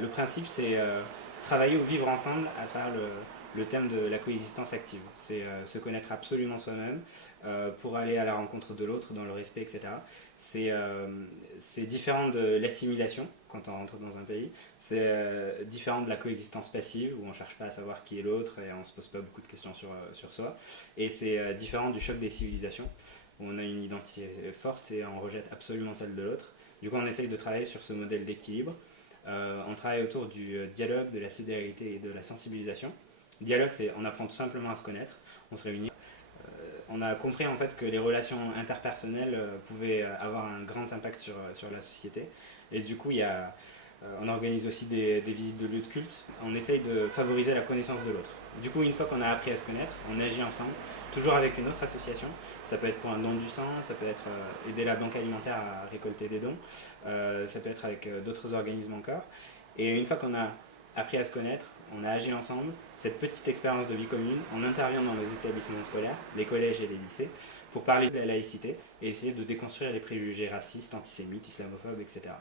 Le principe, c'est travailler ou vivre ensemble à travers le thème de la coexistence active. C'est se connaître absolument soi-même pour aller à la rencontre de l'autre dans le respect, etc. C'est différent de l'assimilation quand on rentre dans un pays. C'est différent de la coexistence passive où on ne cherche pas à savoir qui est l'autre et on ne se pose pas beaucoup de questions sur soi. Et c'est différent du choc des civilisations où on a une identité forte et on rejette absolument celle de l'autre. Du coup, on essaye de travailler sur ce modèle d'équilibre. On travaille autour du dialogue, de la solidarité et de la sensibilisation. Dialogue, c'est on apprend tout simplement à se connaître, on se réunit. On a compris en fait que les relations interpersonnelles pouvaient avoir un grand impact sur la société. Et du coup, on organise aussi des visites de lieux de culte. On essaye de favoriser la connaissance de l'autre. Du coup, une fois qu'on a appris à se connaître, on agit ensemble, toujours avec une autre association. Ça peut être pour un don du sang, ça peut être aider la banque alimentaire à récolter des dons, ça peut être avec d'autres organismes encore. Et une fois qu'on a appris à se connaître, on a agi ensemble, cette petite expérience de vie commune, on intervient dans les établissements scolaires, les collèges et les lycées, pour parler de la laïcité et essayer de déconstruire les préjugés racistes, antisémites, islamophobes, etc.